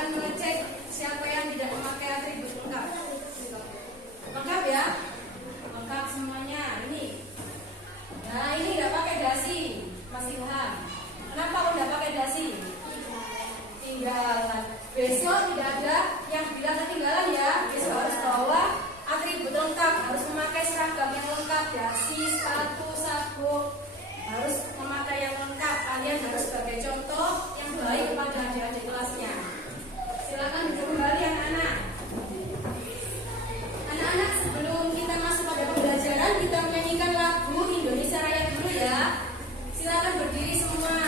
silakan mengecek siapa yang tidak memakai atribut lengkap. Lengkap ya? Lengkap semuanya. Ini. Nah, ini nggak pakai dasi, Mas Ilham. Kenapa kok nggak pakai dasi? Tinggalan. Besok tidak ada yang bilang ketinggalan ya. Besok harus bawa atribut lengkap, harus memakai seragam yang lengkap, dasi, sepatu, sabuk, harus memakai yang lengkap. Kalian harus sebagai contoh yang baik kepada adik-adik kelasnya. Silakan duduk kembali anak-anak. Anak-anak, sebelum kita masuk pada pembelajaran, kita menyanyikan lagu Indonesia Raya dulu ya. Silakan berdiri semua.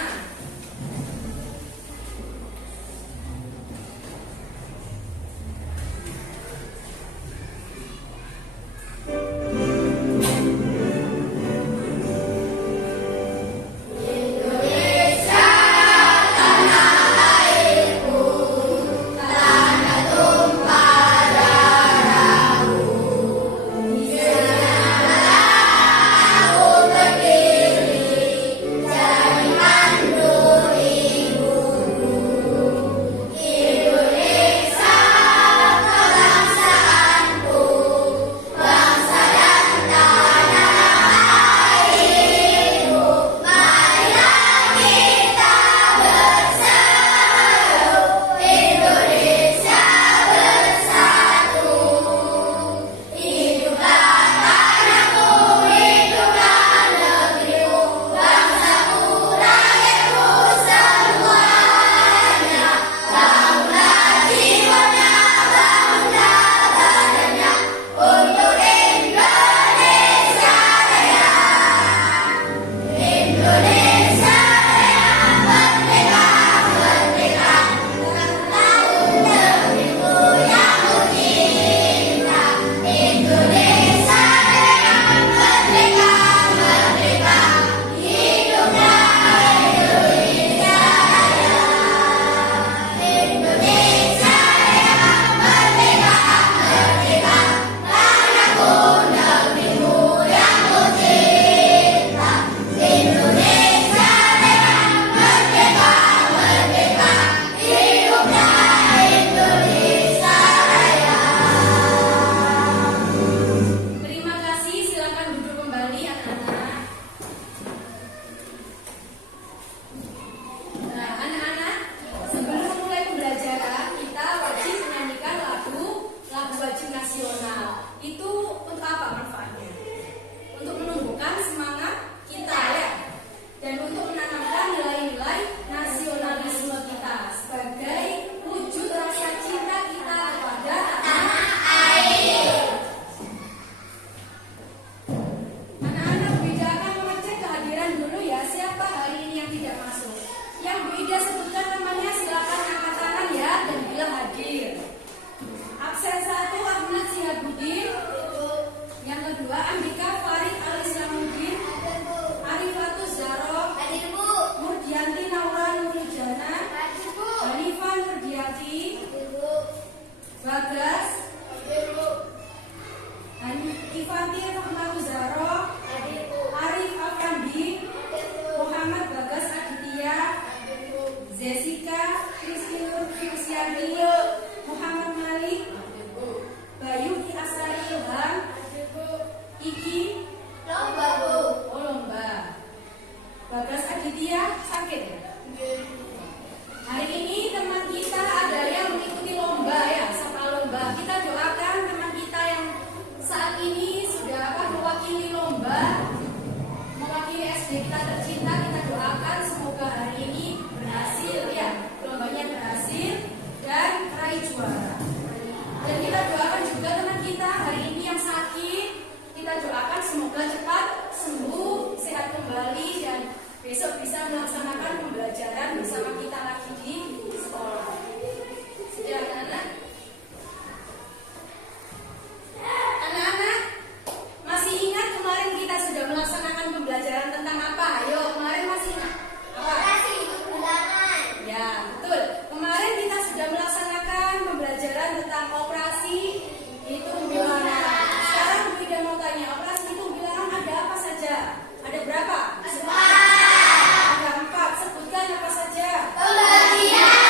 Ada berapa? Ada 4. Sebutkan apa saja. Pembagian.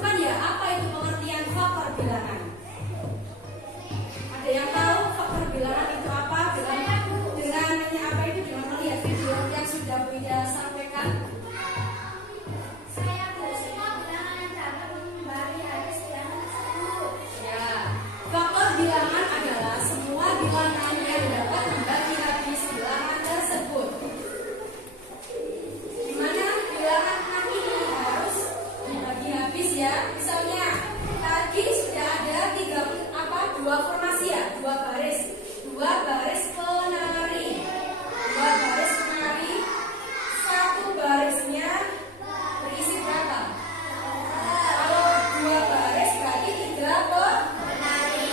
bukan ya? Apa itu pengertian faktor bilangan? Ada yang tahu faktor bilangan itu apa? Dengan nanya apa itu dengan melihat video yang sudah Bu Ida sampaikan. Faktor bilangan adalah semua bilangan yang dapat membagi habis bilangan tersebut. Di mana bilangan 6 ini harus dibagi habis ya. Misalnya tadi sudah ada dua formasi ya, dua baris penari, satu barisnya berisi berapa? Kalau dua baris berarti 3 penari.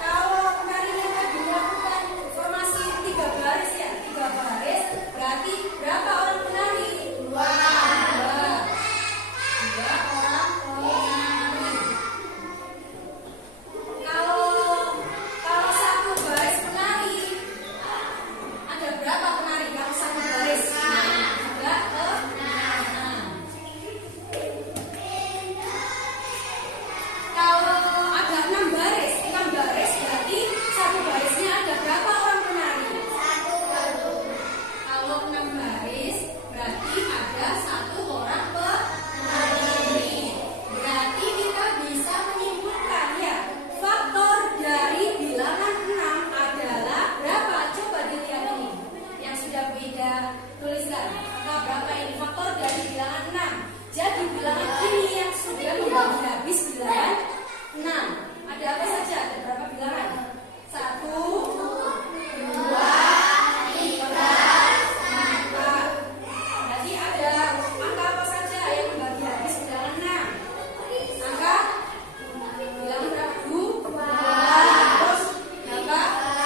Kalau penarinya tadi melakukan formasi 3 baris ya, 3 baris berarti berapa orang penari? Dua orang penari. Kalau satu baris penari ada berapa penari? Kalau satu baris ada 6. Kalau ada 6 baris berarti satu barisnya ada berapa orang penari? Kalau 6 baris berarti ada 1 orang penari. Berarti kita bisa menyimpulkan ya, faktor dari bilangan 6 adalah berapa? Coba dilihat ini yang sudah Bu Ida tuliskan. Maka berapa ini faktor dari bilangan 6? Jadi bilangan ini yang sudah membagi habis bilangan 6. Ada apa saja? Ada berapa bilangan? 1, 2, 3, 4. Berarti ada angka apa saja yang membagi habis bilangan 6? Angka bilangan berapa Bu? 2, terus berapa?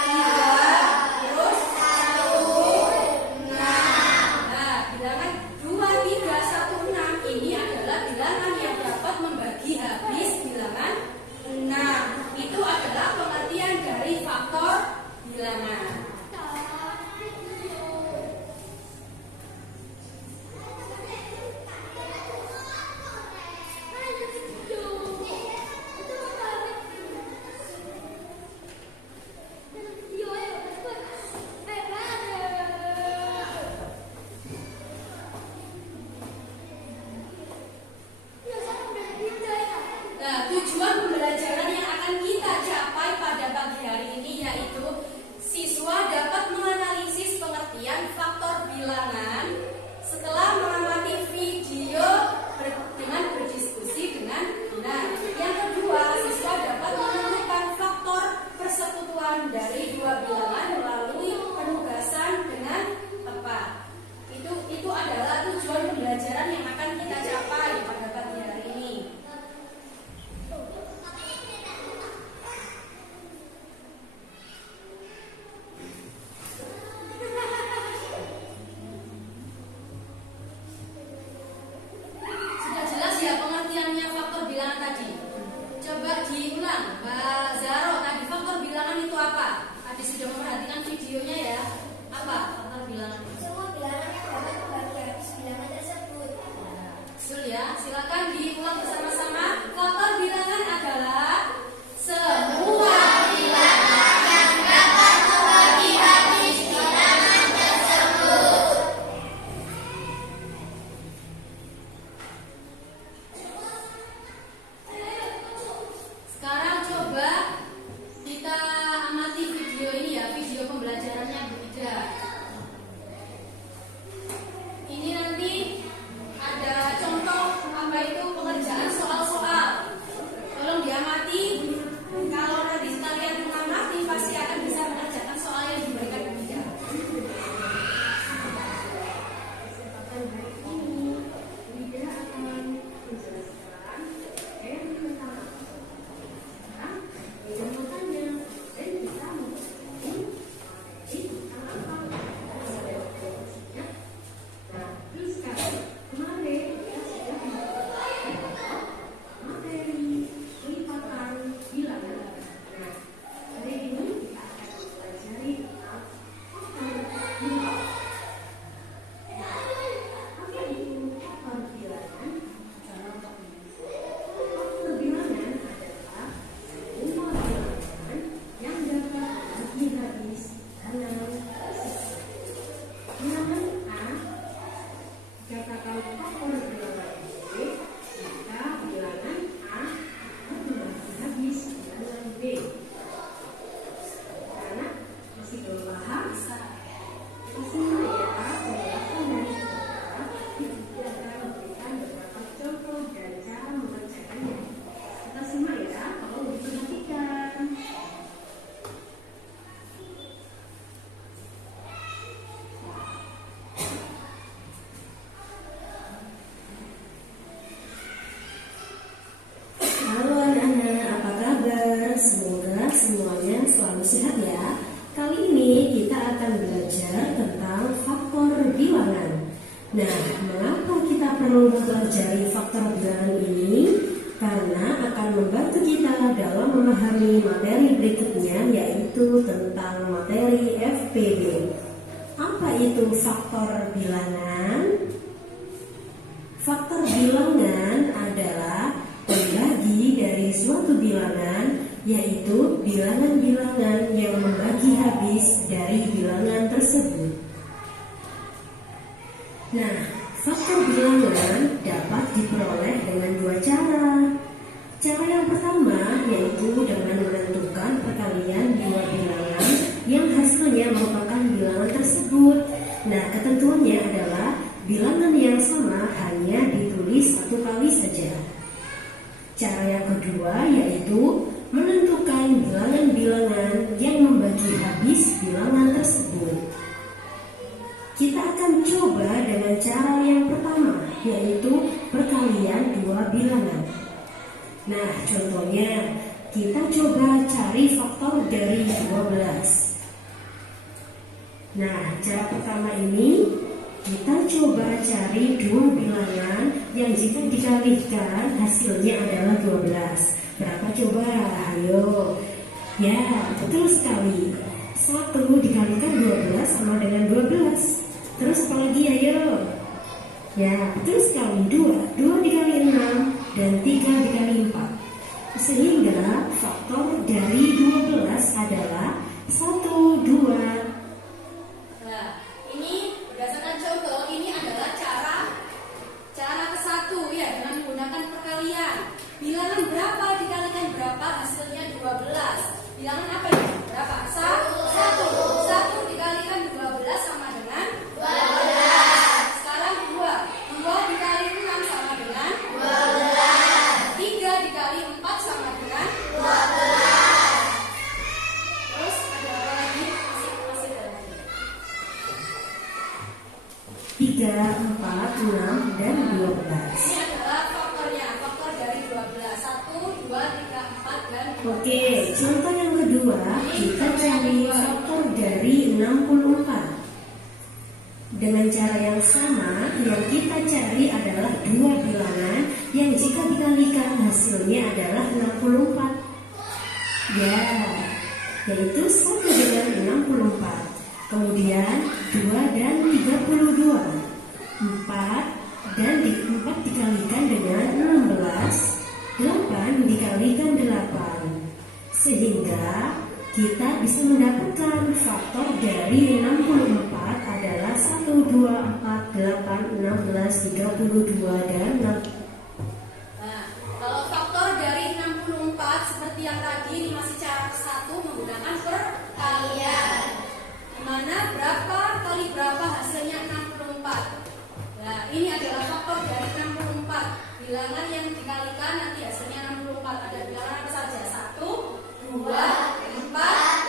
3, terus 1, 6. Nah, bilangan 2, 3, 1, 6 ini adalah bilangan yang dapat membagi habis bilangan 6. Itu adalah pengertian dari faktor bilangan. Nah, tujuan pembelajaran yang akan kita capai pada pagi hari ini yaitu siswa dapat menganalisis pengertian faktor bilangan setelah mengamati video dengan berdiskusi dengan benar. Yang kedua, siswa dapat menemukan faktor persekutuan dari dua bilangan melalui penugasan dengan tepat. Itu adalah tujuan pembelajaran yang akan kita capai pada pagi hari ini. Sudah jelas ya pengertiannya faktor bilangan tadi? Coba diulang, Mbak Zaro, tadi faktor bilangan itu apa? Tadi sudah memperhatikan videonya ya. Apa faktor bilangan? Semua bilangan yang dapat membagi habis bilangan tersebut. Betul ya, silakan diulang bersama-sama. Faktor bilangan adalah semua bilangan yang dapat membagi habis bilangan tersebut. Sekarang coba kita amati video ini ya, video pembelajarannya Bu Ida. Ini nanti ada contoh apa itu pengerjaan soal-soal. mendapatkan faktor bilangan B, maka bilangan A akan membagi habis bilangan B. Karena masih belum paham? Masih ya, penjelasan dari kita juga akan memberikan beberapa contoh dan cara mengerjakannya. Kita simak ya, tolong diperhatikan. Halo anak-anak, apa kabar? Semoga semuanya selalu sehat ya. Kali ini kita akan belajar tentang faktor bilangan. Nah, mengapa kita perlu mempelajari faktor bilangan ini? Karena akan membantu kita dalam memahami materi berikutnya, yaitu tentang materi FPB. Apa itu faktor bilangan? Faktor bilangan adalah pembagi dari suatu bilangan, yaitu bilangan-bilangan yang membagi habis dari bilangan tersebut. Nah, faktor bilangan dapat diperoleh dengan dua cara. Cara yang pertama yaitu dengan menentukan perkalian dua bilangan yang hasilnya merupakan bilangan tersebut. Nah, ketentuannya adalah bilangan yang sama hanya ditulis satu kali saja. Cara yang kedua yaitu menentukan bilangan-bilangan yang membagi habis bilangan tersebut. Kita akan coba dengan cara yang pertama, yaitu perkalian dua bilangan. Nah, contohnya kita coba cari faktor dari 12. Nah, cara pertama ini kita coba cari dua bilangan yang jika dikalikan hasilnya adalah 12. Berapa coba? Ayo. Ya, betul sekali. 1 dikalikan 12 sama dengan 12. Terus apa lagi? Ayo. Ya, betul sekali. 2 dikali 6 dan 3 dikali 4. Sehingga faktor dari 12 adalah 1, 2. Nah, ini berdasarkan contoh, ini adalah cara ke-1 ya, dengan menggunakan perkalian. Bilangan berapa dikalikan berapa hasilnya 12. Bilangan apa ya? Berapa? 1 dikalikan 12 sama dengan 12. Sekarang 2 dikali 6 sama dengan 12. 3 dikali 4 sama dengan 12. Terus ada apa lagi? Masih ada lagi. 3, 4, 6, dan 12. Ini adalah faktornya, faktor dari 12. 1, 2, 3, 4, dan 12. Oke, contoh yang kedua, kita cari faktor dari 64. Dengan cara yang sama, yang kita cari adalah dua bilangan yang jika dikalikan hasilnya adalah 64. Ya, yaitu 1 dengan 64. Kemudian 2 dan 32. 4 dan 4 dikalikan dengan 16. 8 dikalikan 8. Sehingga kita bisa mendapatkan faktor dari 64 adalah 1, 2, 4, 8, 16, 32, dan 6. Nah, kalau faktor dari 64 seperti yang tadi, ini masih cara ke-1 menggunakan perkalian. Dimana berapa kali berapa hasilnya 64. Nah, ini adalah faktor dari 64. Bilangan yang dikalikan nanti hasilnya 64. Ada bilangan apa saja? 1, 2, 4,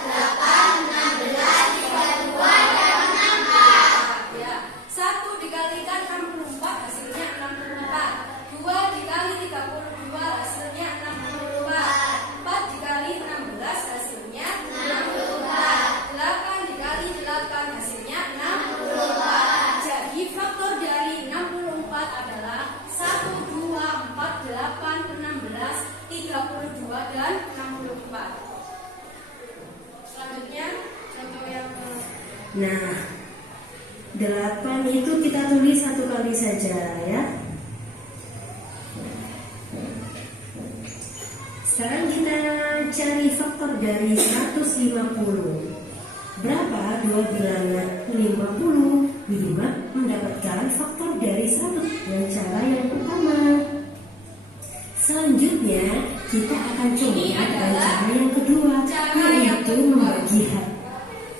8, 16, 32, dan 64. Ya, 1 dikalikan 64 hasilnya 64. 2 dikali 32 hasilnya 64. 4 dikali 16 hasilnya 64. 8 dikali 8 hasilnya 64. Jadi faktor dari 64 adalah 1, 2, 4, 8, 16, 32, dan 64. Selanjutnya contoh yang Nah, 8 itu kita tulis satu kali saja ya. Sekarang kita cari faktor dari 150. Berapa dua bilangan 50 5 mendapatkan faktor dari 1 dengan cara yang pertama. Selanjutnya kita akan coba dengan cara yang kedua, yaitu membagi habis.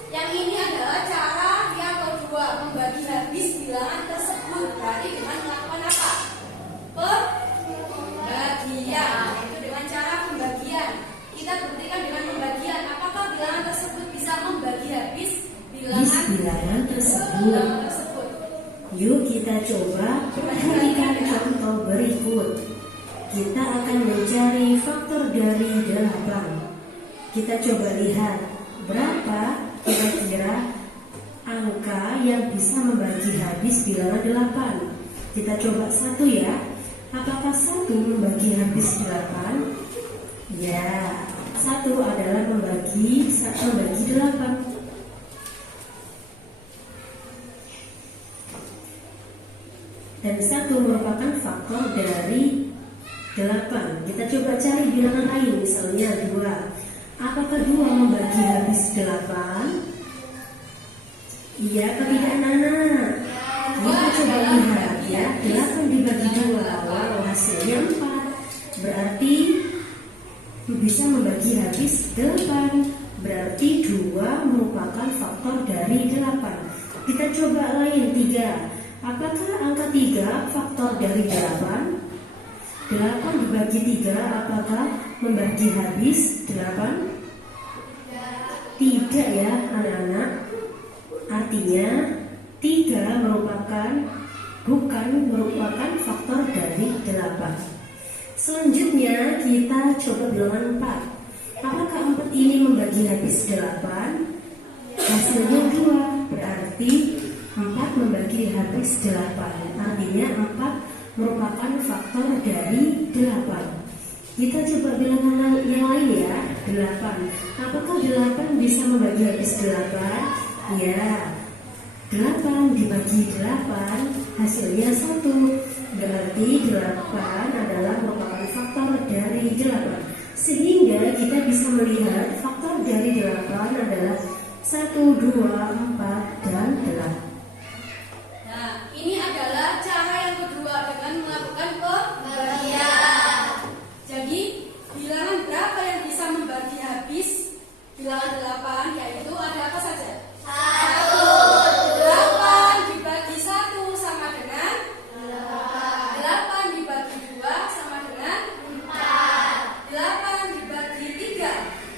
Yang ini adalah cara yang kedua, membagi habis bilangan tersebut. Berarti dengan melakukan apa? Pembagian. Itu dengan cara pembagian. Kita buktikan dengan pembagian. Apakah bilangan tersebut bisa membagi habis bilangan tersebut? Yuk kita coba perhatikan contoh berikut. Kita akan mencari faktor dari 8. Kita coba lihat berapa kira-kira angka yang bisa membagi habis bilangan 8. Kita coba 1 ya. Apakah 1 membagi habis 8? Ya, 1 adalah membagi 8. Dan 1 merupakan faktor dari 8. Kita coba cari bilangan lain, misalnya 2. Apakah 2 membagi habis 8? Iya, atau tidak anak-anak? Kita coba lihat ya, 8 dibagi 2, wow, hasilnya 4. Berarti bisa membagi habis 8. Berarti 2 merupakan faktor dari 8. Kita coba lain, 3. Apakah angka 3 faktor dari 8? 8 dibagi 3, apakah membagi habis 8? Tidak ya anak-anak. Artinya 3 bukan merupakan faktor dari 8. Selanjutnya kita coba bilangan 4. Apakah 4 ini membagi habis 8? Hasilnya 2. Berarti 4 membagi habis 8. Artinya 4 merupakan faktor dari 8. Kita coba bilangan yang lain ya, 8. Apakah 8 bisa membagi habis 8? Ya, 8 dibagi 8 hasilnya 1. Berarti 8 adalah merupakan faktor dari 8. Sehingga kita bisa melihat faktor dari 8 adalah 1, 2, 4, dan 8. Nah, ini adalah cara yang kedua dengan melakukan pembagian. Jadi, bilangan berapa yang bisa membagi habis bilangan 8? Yaitu ada apa saja? 8 dibagi 1 sama dengan 8 dibagi 2 sama dengan 8 dibagi 3.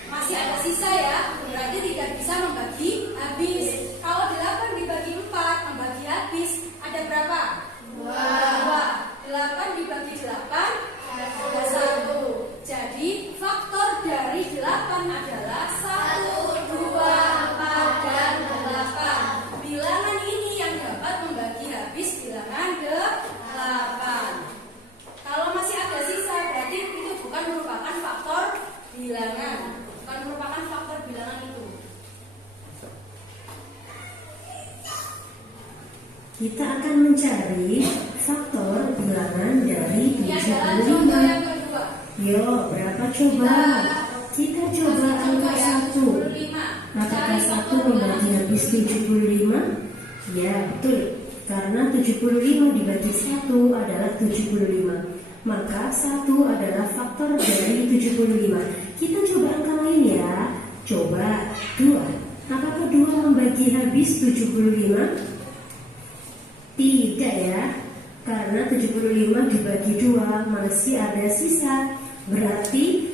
Masih ada sisa ya, berarti tidak bisa membagi habis. Kalau 8 dibagi 4 membagi habis, ada berapa? 2. 8 dibagi 8 ada 1. Jadi faktor dari 8 adalah 1, 2, 4, dan 8. Bilangan ini yang dapat membagi habis bilangan 8. Kalau masih ada sisa, berarti itu bukan merupakan faktor bilangan. Bukan merupakan faktor bilangan itu. Kita akan mencari faktor bilangan dari Ini adalah contoh yang 75. kedua. Yo, berapa coba? Kita coba angka 1. Apakah 1 membagi habis 75? Ya, betul. Karena 75 dibagi 1 adalah 75. Maka 1 adalah faktor dari 75. Kita coba angka lain ya. Coba 2. Apakah 2 membagi habis 75? Tidak ya. Karena 75 dibagi 2 masih ada sisa. Berarti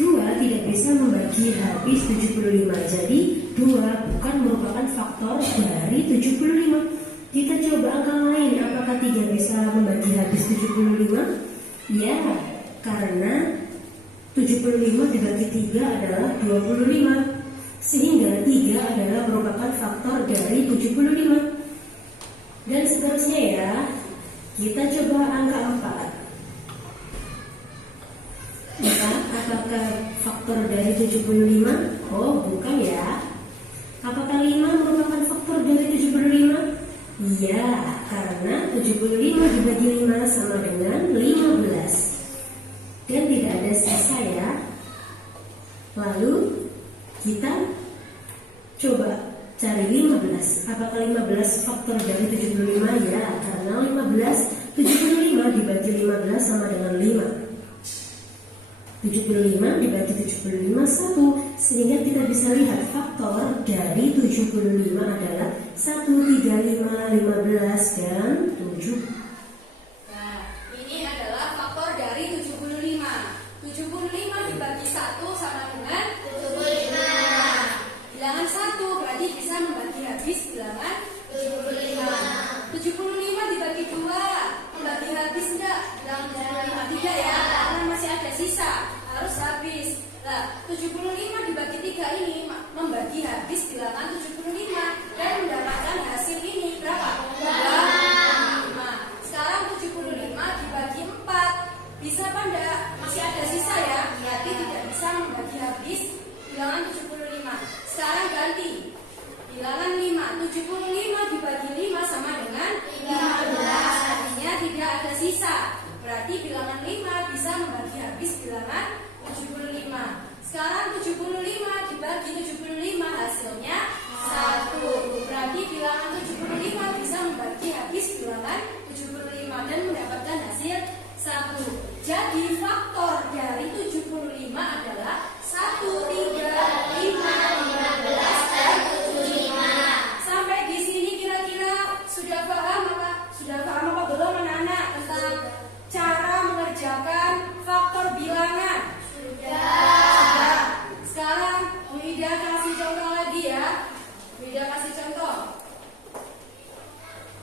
2 tidak bisa membagi habis 75. Jadi 2 bukan merupakan faktor dari 75. Kita coba angka lain. Apakah 3 bisa membagi habis 75? Ya, karena 75 dibagi 3 adalah 25. Sehingga 3 adalah merupakan faktor dari 75. Dan seterusnya ya. Kita coba angka 4. Apakah faktor dari 75? Oh, bukan ya. Apakah 5 merupakan faktor dari 75? Iya, karena 75 dibagi 5 sama dengan 15. Dan tidak ada sisa ya. Lalu kita coba cari 15. Apakah 15 faktor dari 75? Ya, karena 75 dibagi 15 sama dengan 5. 75 dibagi 75 1, sehingga kita bisa lihat faktor dari 75 adalah 1, 3, 5, 15, dan 7. Nah, ini adalah faktor dari 75. 75 dibagi 1 sama dengan 75. Bilangan 1 berarti bisa membagi habis bilangan 75. 75 dibagi 2 membagi habis enggak? Bilangan 75 tidak ya, karena masih ada sisa, harus habis. Nah, 75 dibagi 3 ini membagi habis bilangan 75 dan mendapatkan hasil ini berapa? 25. Sekarang 75 dibagi 4 bisa apa enggak? Masih ada sisa ya, berarti tidak bisa membagi habis bilangan 75. Sekarang ganti bilangan 5. 75 dibagi 5 sama dengan 15. Artinya tidak ada sisa, berarti bilangan 5 bisa membagi habis bilangan 75. Sekarang 75 dibagi 75 hasilnya 1. Berarti bilangan 75 bisa membagi habis bilangan 75 dan mendapatkan hasil 1. Jadi faktor dari 75 adalah 1, 3, 5, 15, dan 75. Sampai di sini kira-kira sudah paham apa belum anak-anak tentang cara mengerjakan faktor bilangan? Sudah. Sekarang Bu Ida kasih contoh lagi ya. Bu Ida kasih contoh.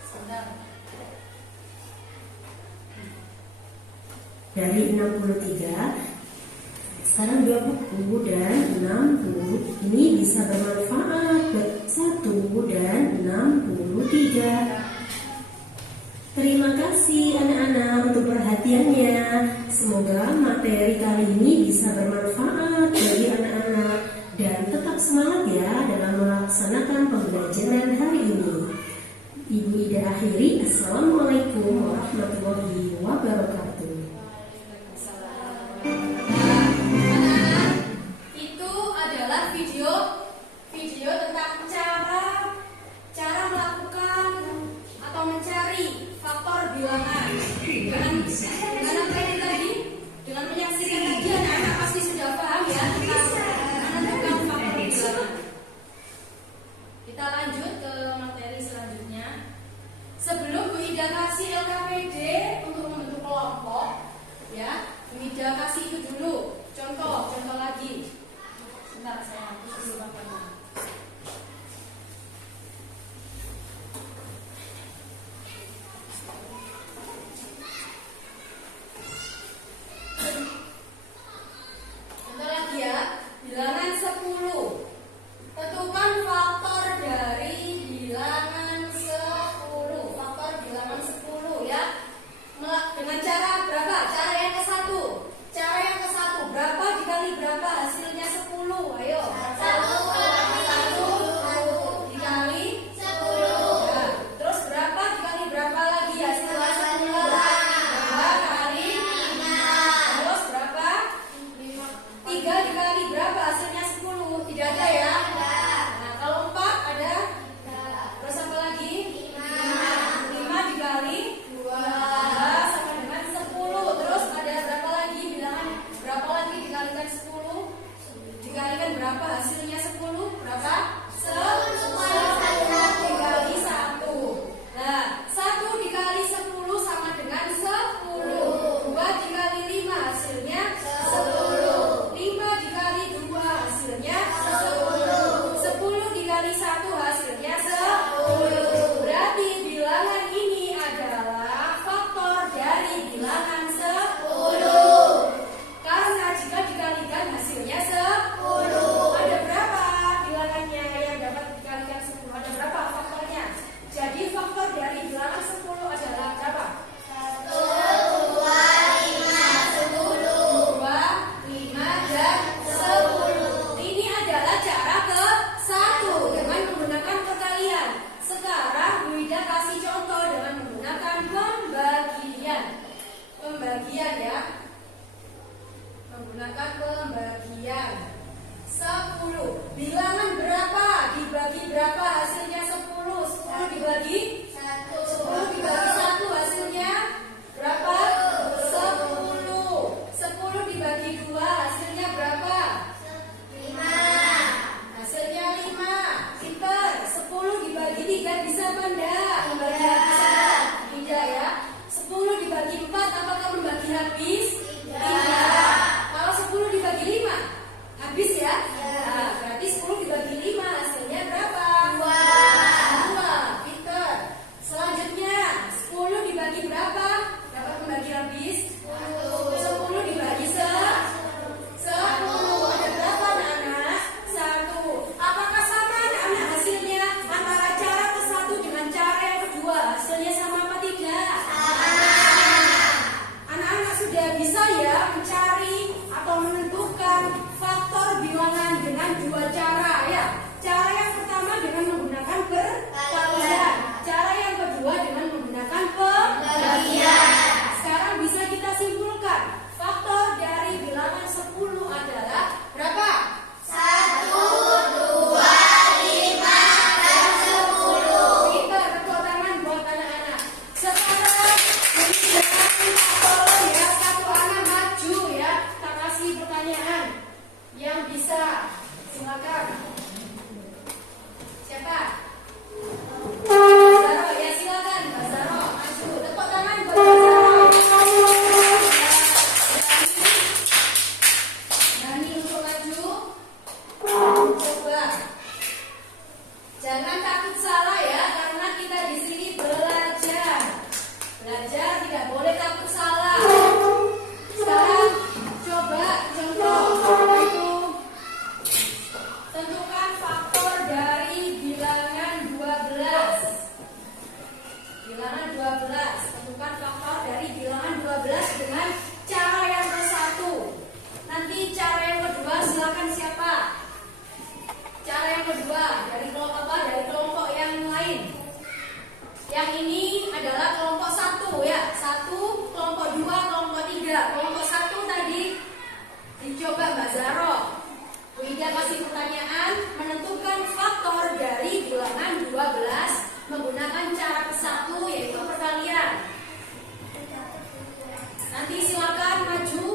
Sebentar. Dari 63, sekarang 20 dan 60 ini bisa bermanfaat. 1 dan 63. Terima kasih anak-anak untuk perhatiannya. Semoga materi kali ini bisa bermanfaat bagi anak-anak dan tetap semangat ya dalam melaksanakan pembelajaran hari ini. Ibu Ida akhiri. Assalamualaikum warahmatullahi wabarakatuh. Itu adalah video tentang cara melakukan atau mencari faktor bilangan dengan apa ini tadi? Dengan menyaksikan tadi anak-anak pasti sudah paham ya tentang faktor bilangan. Kita lanjut ke materi selanjutnya. Sebelum Bu Ida kasih LKPD untuk membentuk kelompok, ya, Bu Ida kasih itu dulu. Contoh lagi. Sebentar saya hapus dulu papernya. Contoh lagi ya, bilangan 10. Tentukan faktor dari bilangan 10. Faktor bilangan 10 ya. Dengan cara berapa? Cara yang ke-1. Cara yang ke-1, berapa dikali berapa hasilnya 10? Ayo. 1 dikali 10. Nah, terus berapa dikali berapa lagi hasilnya 10? 2 kali 5. Terus berapa? 3 dikali berapa hasilnya 10? Tidak ada ya? Nah, kalau 4 ada? Terus apa lagi? 5 dikali 2 sama dengan 10. Terus ada berapa lagi? Bilangan berapa lagi dikalikan 10? Dikalikan berapa hasilnya 10? Berapa? 10 dikali 1. Nah, 1 dikali 10 sama dengan 10. 2 dikali 5 hasilnya 10. 5 dikali 2 hasilnya 10. 10 dikali 1 hasilnya 10. Berarti bilangan ini adalah faktor dari bilangan 10. Karena jika dikalikan hasilnya 10. Ada berapa bilangannya yang dapat dikalikan 10? Ada berapa faktornya? Jadi faktor dari bilangan 10 adalah berapa? 2, 5, dan 10. Ini adalah cara ke-1 dengan menggunakan perkalian. Sekarang Bu Ida kasih contoh dengan menggunakan pembagian. Pembagian ya. Menggunakan pembagian. 10. Bilangan berapa dibagi berapa tidak boleh takut salah. Sekarang coba contoh itu. Tentukan faktor dari bilangan 12. Bilangan 12. Tentukan faktor dari bilangan 12 dengan cara yang ke-1. Nanti cara yang kedua silakan siapa? Cara yang kedua dari kelompok apa? Dari kelompok yang lain. Yang ini adalah kelompok 1 ya. 1, kelompok 2, kelompok 3. Kelompok 1 tadi dicoba Mbak Zaro. Bu Ida kasih pertanyaan, menentukan faktor dari bilangan 12 menggunakan cara ke-1 yaitu perkalian. Nanti silakan maju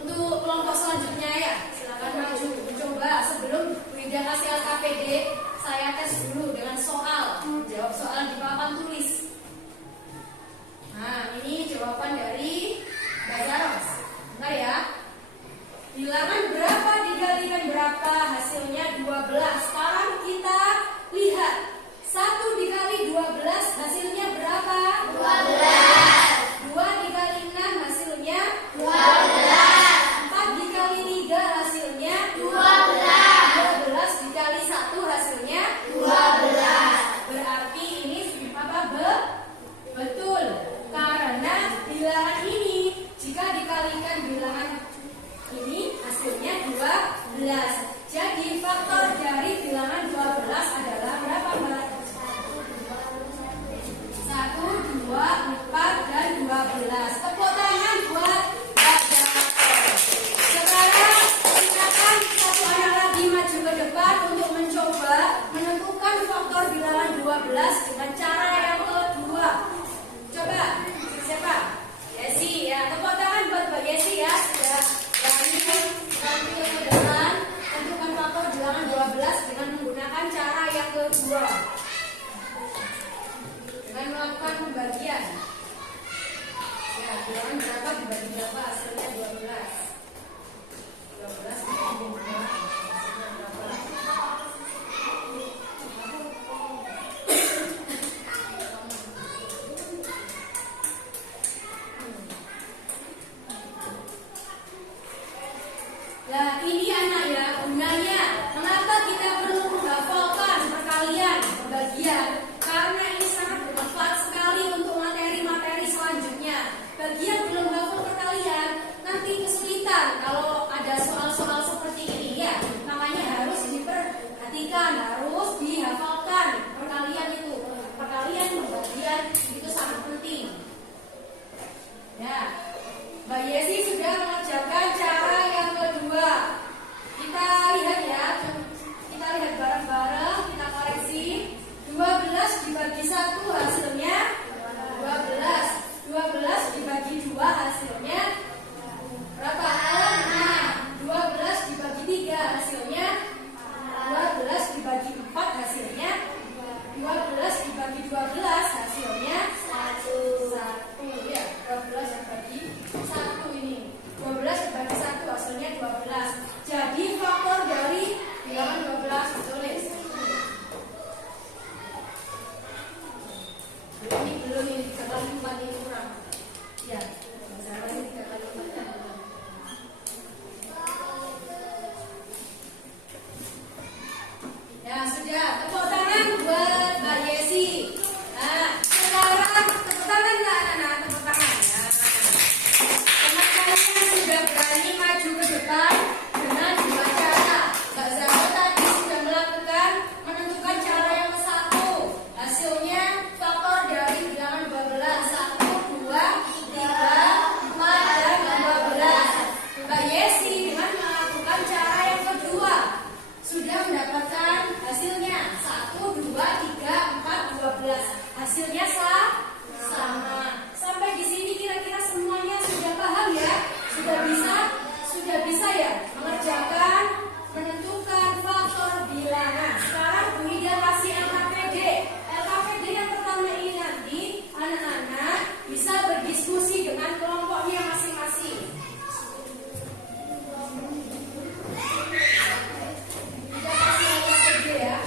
untuk kelompok selanjutnya ya. Silakan maju mencoba. Sebelum Bu Ida kasih LKPD, saya tes dulu dengan soal. Jawab soal di papan tulis. Nah, ini jawaban dari Mbak Zaros. Bentar ya. Bilangan berapa dikalikan berapa? Hasilnya 12. Sekarang kita lihat 1 dikali 12 hasilnya berapa? 12. 2 dikali 6 hasilnya 12. 4 dikali 3 hasilnya 12. 12 dikali 1 hasilnya 12. Berarti ini apa? Betul. Karena bilangan ini jika dikalikan bilangan ini hasilnya 12. Jadi faktor dari bilangan 12 adalah berapa, Mbak? 1, 2, 4, dan 12. Tepuk tangan buat Mbak Jakarta. Sekarang silakan satu anak lagi maju ke depan untuk mencoba menentukan faktor bilangan 12 dengan cara yang kedua. Coba, siapa? Yesi ya. Tepuk tangan buat Mbak Yesi ya. Sudah tampil ke depan, tentukan faktor bilangan 12 dengan menggunakan cara yang kedua. Dengan melakukan pembagian. Ya, bilangan berapa dibagi berapa hasilnya 12. 12 dibagi 2 hasilnya berapa? Nah, ini anak ya, gunanya mengapa kita perlu menghafalkan perkalian, pembagian? Karena ini sangat bermanfaat sekali untuk materi-materi selanjutnya. Bagi yang belum hafal perkalian, nanti kesulitan kalau ada soal-soal seperti ini ya. Makanya harus diperhatikan, harus dihafalkan perkalian itu. Perkalian, pembagian itu sangat penting. Ya, Mbak Yesi sudah mengerjakan cara yang kedua. Kita lihat ya, kita lihat bareng-bareng, kita koreksi. 12 dibagi 1 hasilnya 12. 12 dibagi 2 hasilnya berapa? 6. 12 dibagi 3 hasilnya 12 dibagi 4 hasilnya 12 dibagi 12 hasilnya 1 ya. 12 dibagi 1 ini 12 dibagi 1 hasilnya 12. Jadi faktor dari bilangan 12 ditulis. Belum ini 3 kali 4 ini kurang. Ya, masalah ini 3 kali 4 kan belum. Ya sudah, tepuk tangan buat Mbak Yesi. Nah, sekarang tepuk tangan nggak anak-anak? Tepuk tangan. Nah, teman-teman sudah berani maju ke depan dengan 2 cara. Mbak Zaro tadi sudah melakukan menentukan cara yang ke-1. Hasilnya faktor dari bilangan 12. 1, 2, 3, 4, dan 12. Mbak Yesi dengan melakukan cara yang kedua sudah mendapatkan hasilnya 1, 2, 3, 4, 12. Hasilnya sama. Sampai di sini kira-kira semuanya sudah paham ya? Sudah bisa ya mengerjakan menentukan faktor bilangan. Sekarang Bu Ida kasih LKPD. LKPD yang pertama ini nanti anak-anak bisa berdiskusi dengan kelompoknya masing-masing. Kita kasih LKPD ya.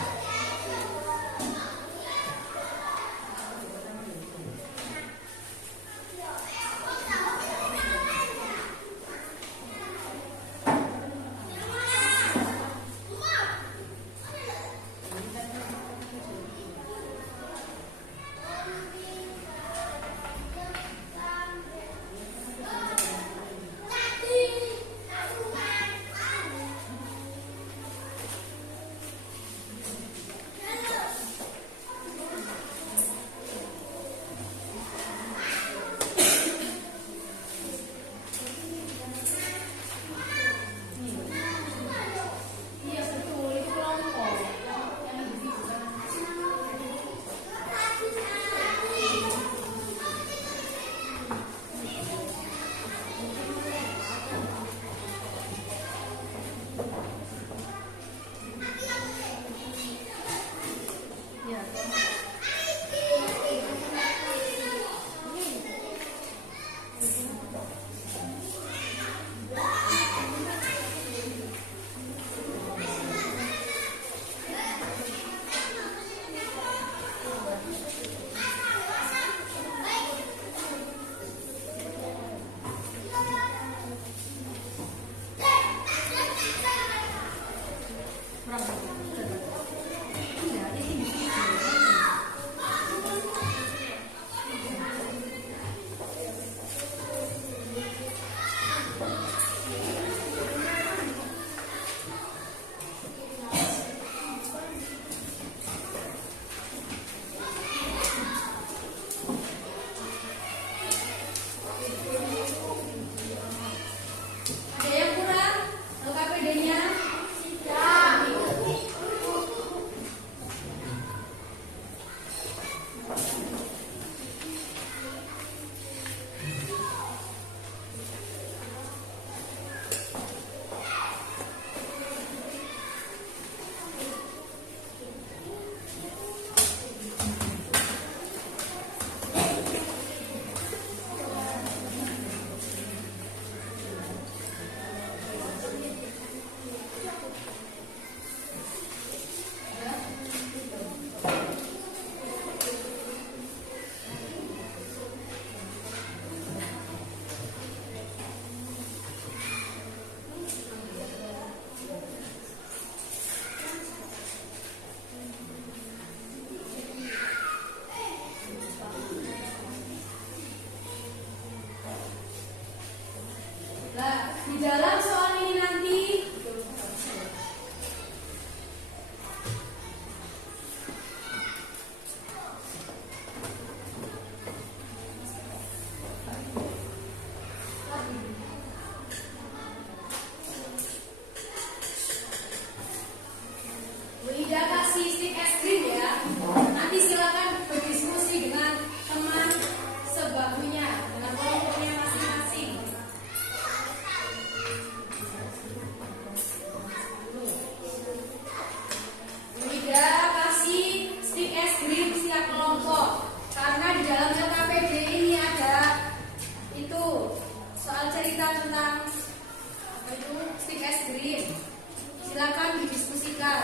bersihkan.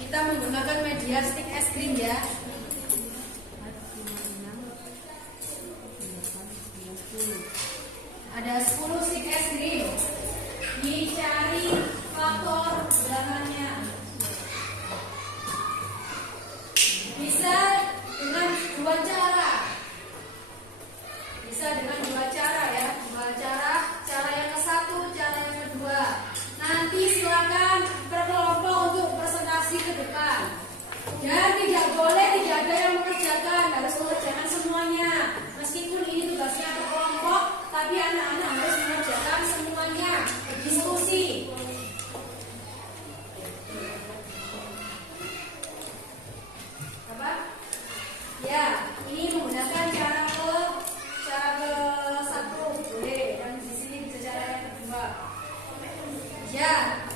Kita menggunakan media stik es krim ya. Ada 10 stik es krim. Dicari faktor bilangannya. Bisa dengan dua cara. Bisa dengan dua cara ya. Dua cara. Cara yang ke satu, cara yang kedua. Nanti silakan berkelompok untuk presentasi ke depan. Dan tidak boleh tidak ada yang mengerjakan, harus mengerjakan semuanya. Meskipun ini tugasnya berkelompok, tapi anak-anak harus mengerjakan semuanya. Diskusi. Apa? Ya, ini menggunakan cara ke satu boleh, dan di sini bisa cara yang kedua. Ya,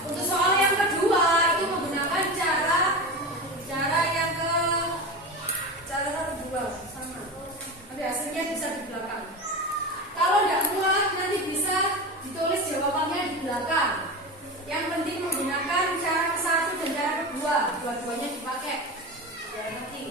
untuk soal yang kedua itu menggunakan cara kedua sama. Nanti hasilnya bisa di belakang. Kalau tidak muat nanti bisa ditulis jawabannya di belakang. Yang penting menggunakan cara ke satu dan cara kedua, dua-duanya dipakai. Ya nanti.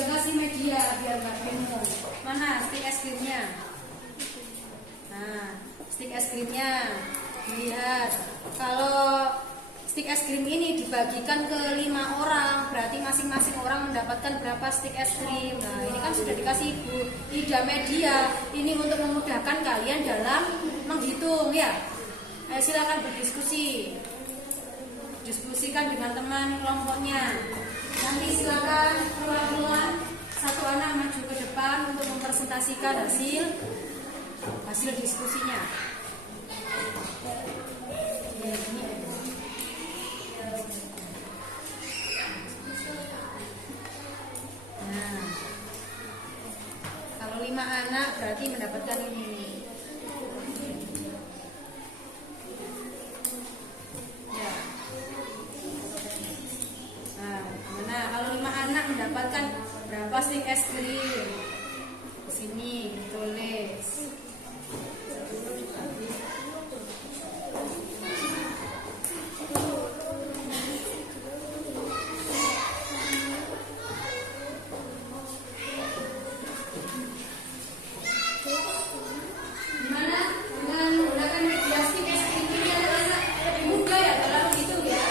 Kasih media biar nggak bingung. Mana stik es krimnya? Nah, stik es krimnya. Lihat, kalau stik es krim ini dibagikan ke 5 orang, berarti masing-masing orang mendapatkan berapa stik es krim. Nah, ini kan sudah dikasih Ibu Ida media. Ini untuk memudahkan kalian dalam menghitung ya. Ayo silakan berdiskusi. Diskusikan dengan teman kelompoknya. Nanti silakan keluar satu anak maju ke depan untuk mempresentasikan hasil diskusinya. Nah, kalau 5 anak berarti mendapatkan ini. Ya. Nah, kalau 5 anak mendapatkan berapa sih es krim? Sini tulis. Gimana dengan menggunakan media stick es krim ini anak-anak lebih mudah ya dalam gitu ya?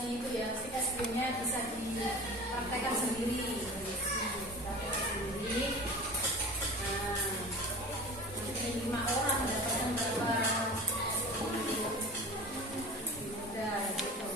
Itu ya, stick es krimnya bisa dipraktekkan sendiri. Nah, nanti 5 orang mendapatkan berapa? Udah gitu.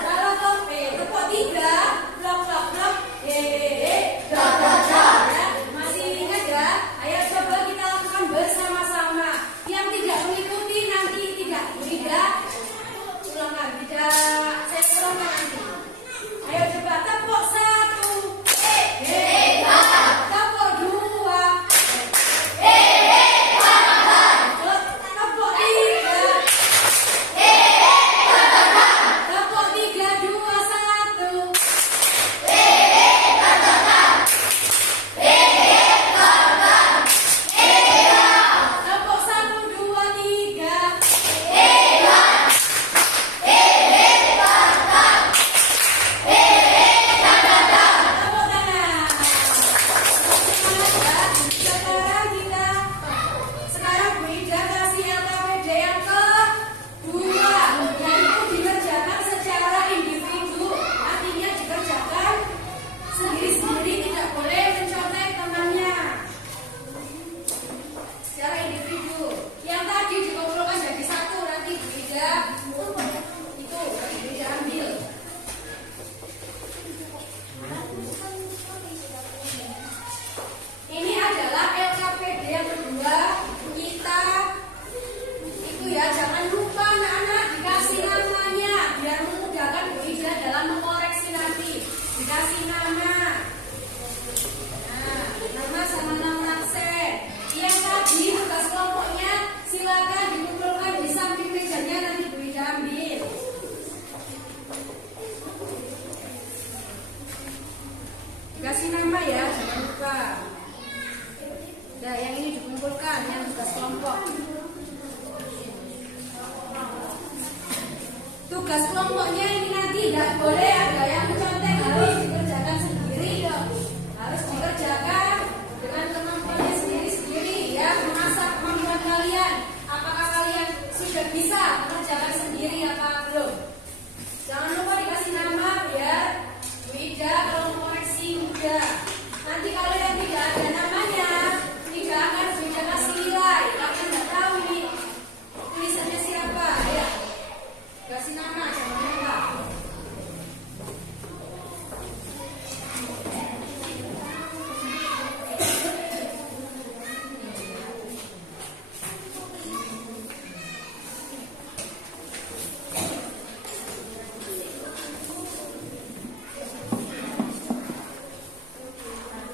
Kalau tope, tepuk 3, blok. Ya, masih ingat ya? Ayo coba kita lakukan bersama-sama. Yang tidak mengikuti nanti tidak ulangkan, saya ulangkan nanti. Ayo coba tepuk 1, tepuk 2, tepuk 3, tepuk 3, 2, 1. Tepuk 1, 2, 3. Tepuk tangan. Sekarang Bu Ida kasih LKPD yang kedua, yaitu dikerjakan secara individu, artinya dikerjakan sendiri-sendiri, tidak boleh mencontek temannya. Secara individu, yang tadi dikumpulkan jadi satu, nanti Bu Ida ambil. Ini adalah LKPD yang kedua. Kita itu ya, jangan lupa anak-anak dikasih namanya biar memudahkan Bu Ida dalam mengoreksi nanti. Dikasih nama. Nah, nama sama nama absen. Yang tadi tugas kelompoknya silakan dikumpulkan di samping mejanya, nanti Bu Ida ambil. Dikasih nama ya, jangan lupa. Nah, yang ini dikumpulkan, yang tugas kelompok. Tugas kelompoknya ini nanti tidak boleh ada yang mencontek, harus dikerjakan sendiri dong. Harus dikerjakan dengan kemampuannya sendiri-sendiri ya. Mengasah kemampuan kalian. Apakah kalian sudah bisa mengerjakan sendiri apa belum? Jangan lupa dikasih nama biar Bu Ida kalau mengoreksi mudah. Nanti kalau yang tidak ada namanya, tidak akan Bu Ida kasih nilai. Kalian nggak tahu ini tulisannya siapa ya. Kasih nama, jangan lupa.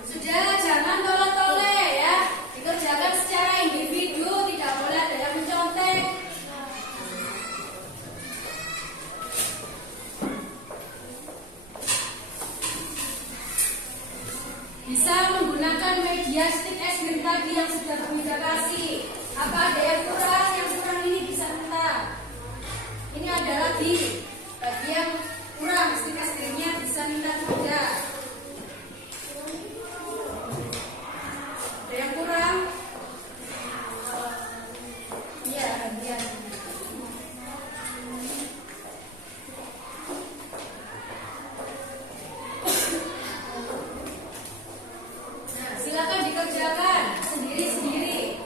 Sudah, jangan tole-tole ya. Dikerjakan secara individu, tidak boleh ada yang mencontek. Bisa menggunakan media stick es krim tadi yang sudah Bu Ida kasih. Apa ada yang kurang? Yang kurang ini bisa minta. Ini ada lagi. Bagi yang kurang stick es krimnya bisa minta juga. Ada yang kurang? Iya, gantian. Nah, silakan dikerjakan sendiri-sendiri.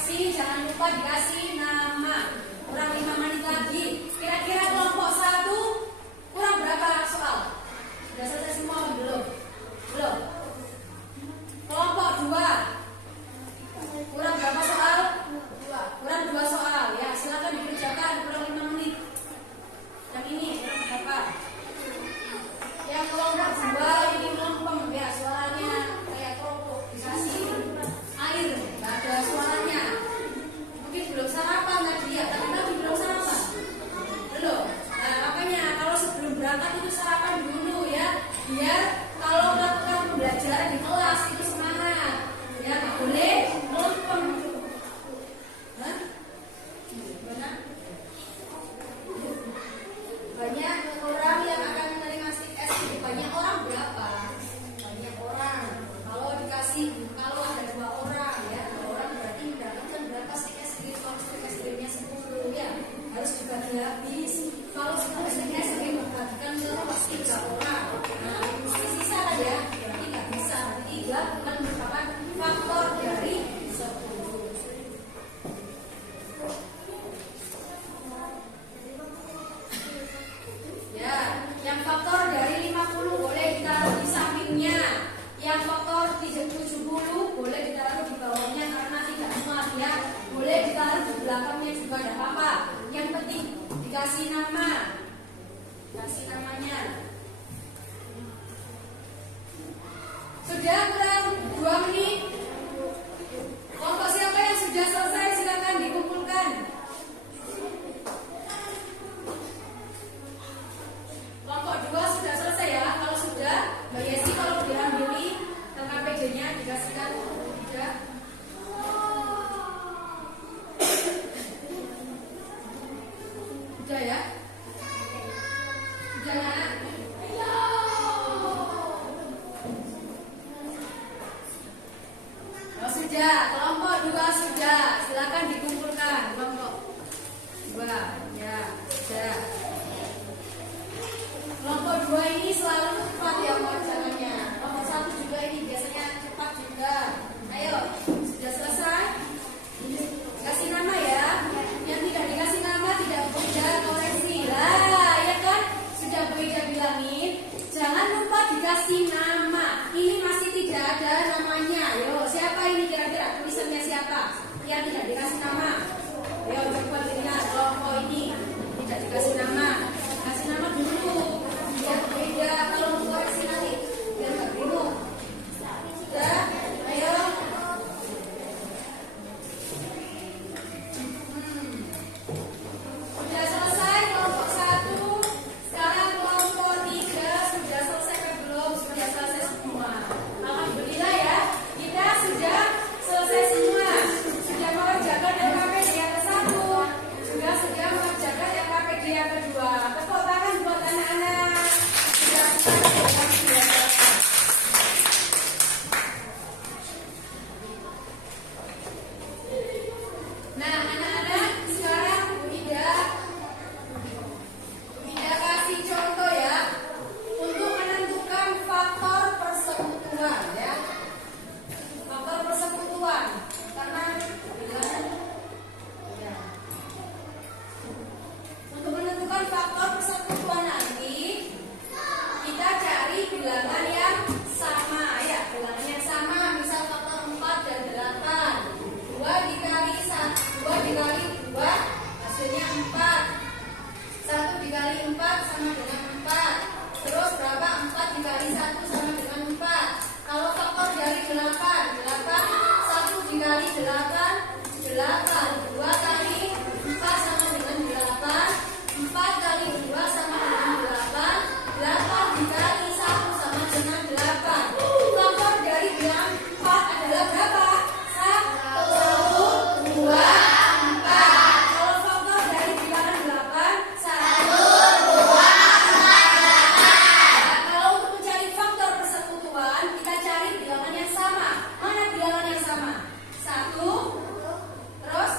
koreksi, jangan lupa dikasih nama. Kurang 5 menit lagi. Kira-kira kelompok 1 kurang berapa soal? Sudah selesai semua atau belum? Belum. Kelompok 2 kurang berapa soal? Kurang 2 soal ya. Silakan dikerjakan kurang 5 menit. Yang ini kurang berapa? Yang kelompok 2 ini melempem ya, suaranya kayak keropok dikasih air, nggak ada suaranya. Mungkin belum sarapan tadi ya, tapi belum sarapan. Belum. Nah, makanya kalau sebelum berangkat itu sarapan dulu ya, biar kalau melakukan pembelajaran di kelas itu semangat. Ya, nggak boleh melempem. Hah? Benar? Banyak orang yang akan menerima stik SD. Banyak orang berapa? Banyak orang. Kalau ada 2 orang ya, 2 orang berarti mendapatkan berapa stik SD? Kalau stik SD-nya 10 ya, harus dibagi habis. Kalau stik SD membagikan ke 3 orang, nah mesti sisa kan ya? Berarti nggak bisa. Berarti 3 bukan merupakan faktor dari 10. Ya, yang faktor dari 50 boleh ditaruh di sampingnya. Yang faktor 70 boleh ditaruh di bawahnya karena tidak muat ya. Boleh ditaruh di belakangnya juga tidak apa-apa. Yang penting dikasih nama. Kasih namanya. Sudah kurang 2 menit. Kelompok siapa yang sudah selesai silakan dikumpulkan. Kelompok 2 sudah selesai ya. Kalau sudah, Mbak Yesi kalau diambili KPJ-nya dikasihkan tidak. Sudah ya? Sudah nak? Oh, sudah. Kelompok 2 sudah. Silakan dikumpulkan. Kelompok 2 ya sudah. Kelompok 2 ini selalu cepat ya pengerjaannya. Kelompok 1 juga ini biasanya cepat juga. Ayo, sudah selesai? Kasih nama ya. Yang tidak dikasih nama tidak boleh koreksi. Lah, ya kan? Sudah Bu Ida bilangin, jangan lupa dikasih nama. Ini masih tidak ada namanya. Yo, siapa ini kira-kira? Tulisannya siapa? Yang tidak dikasih nama. Ayo coba lihat kelompok ini tidak dikasih nama. Kasih nama dulu. Biar beda kalau mau koreksi nanti biar nggak bingung. Sudah, ayo. Sudah selesai kelompok 1. Sekarang kelompok 3 sudah selesai atau belum? Sudah selesai semua. Alhamdulillah ya, kita sudah selesai semua. Sudah mengerjakan LKPD yang ke-1, juga sudah mengerjakan LKPD yang kedua. Tepuk tangan buat anak-anak. Nah, anak-anak, sekarang Bu Ida kasih contoh ya untuk menentukan faktor persekutuan ya. Faktor persekutuan karena bilangan ya. Untuk menentukan faktor persekutuan nanti kita cari bilangan yang sama ya, bilangan yang sama, misal faktor 4 dan 8. 2 dikali 2 hasilnya 4. 1 dikali 4 sama dengan 4. Terus berapa? 4 dikali 1 sama dengan 4. Kalau faktor dari 8, 1 dikali 8, 2 kali 4 sama dengan 8, 4 kali 2 sama dengan 8, 8 dikali 1 sama dengan 8. Faktor dari bilangan 4 adalah berapa? 1, 2, 4. Kalau faktor dari bilangan 8, 1, 2, 4. Kalau untuk mencari faktor persekutuan, kita cari bilangan yang sama. Mana bilangan yang sama? 1, terus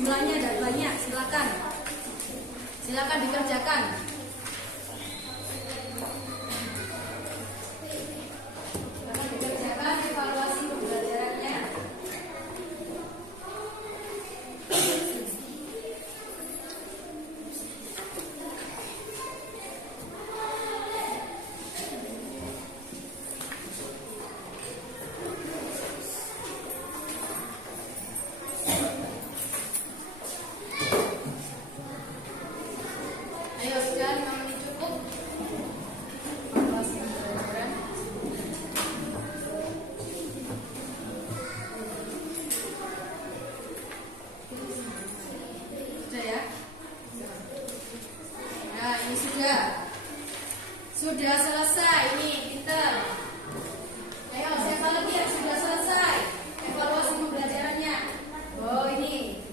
jumlahnya ada banyak. Silakan dikerjakan. Silakan dikerjakan evaluasi pembelajarannya. Ayo, sudah 5 menit cukup. Evaluasi pembelajaran. Sudah ya? Nah, ini sudah. Sudah selesai. Ini pinter. Ayo, siapa lagi yang sudah selesai evaluasi pembelajarannya? Oh, ini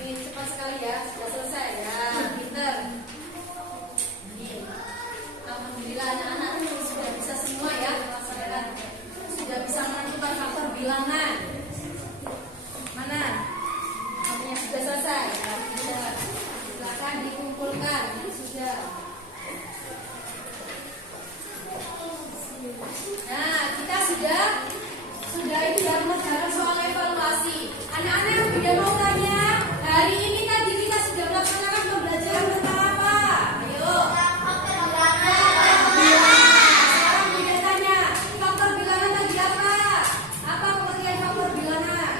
cepat sekali ya. Sudah selesai ya. Pinter. Alhamdulillah anak-anak sudah bisa semua ya, sudah bisa menentukan faktor bilangan. Mana? Kamunya sudah selesai. Sudah. Silakan dikumpulkan. Sudah. Nah, kita sudah itu ya mengerjakan soal evaluasi. Anak-anak yang sudah mau tanya, hari ini tadi kita sudah melaksanakan pembelajaran tentang apa? Ayo. Sekarang kita tanya, faktor bilangan tadi apa? Apa pengertian faktor bilangan?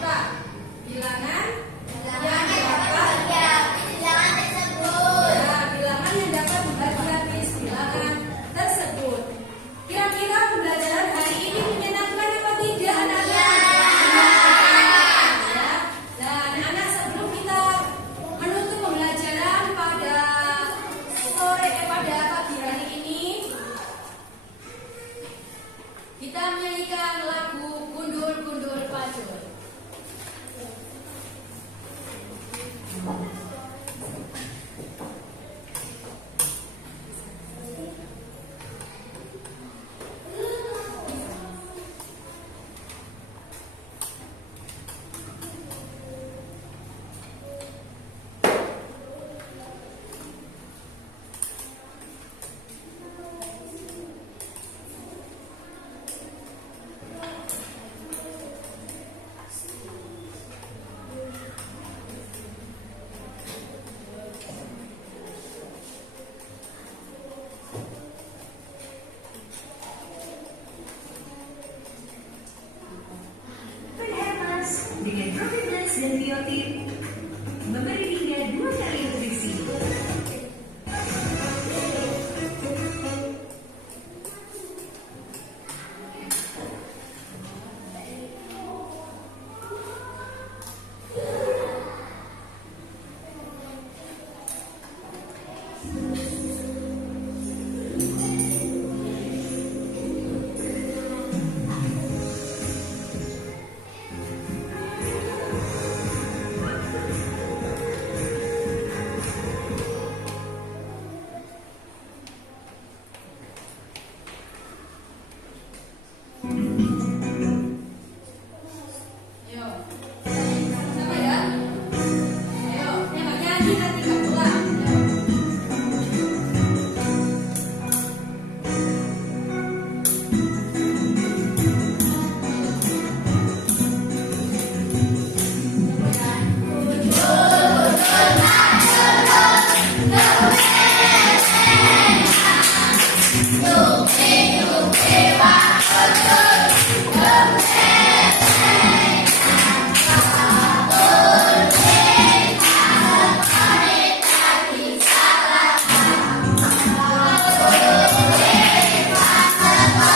Apa? Bilangan yang dapat ya, bilangan yang dapat dibagi habis bilangan tersebut. Kira-kira pembelajaran hari ini menyenangkan apa tidak, anak-anak? Ya. Dan anak-anak, sebelum kita menutup pembelajaran pada pagi hari ini, kita menyanyikan lagu Gundul-Gundul Pacul. Dengan Profitnex dan Biotin memberi hingga 2 kali nutrisi.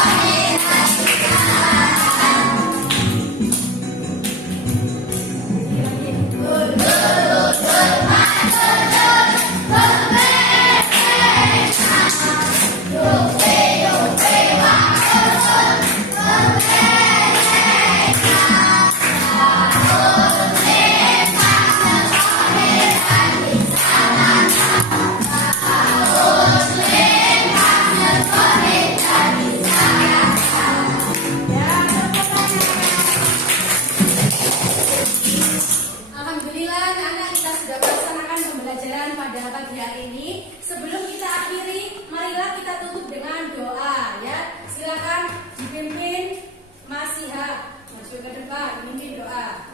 Bye. dipimpin Mas Sihab maju ke depan memimpin doa.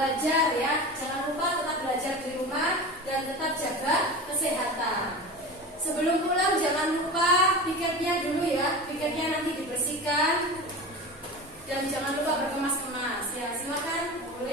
Belajar ya, jangan lupa tetap belajar di rumah dan tetap jaga kesehatan. Sebelum pulang jangan lupa piketnya dulu ya, piketnya nanti dibersihkan dan jangan lupa berkemas-kemas ya. Silakan boleh.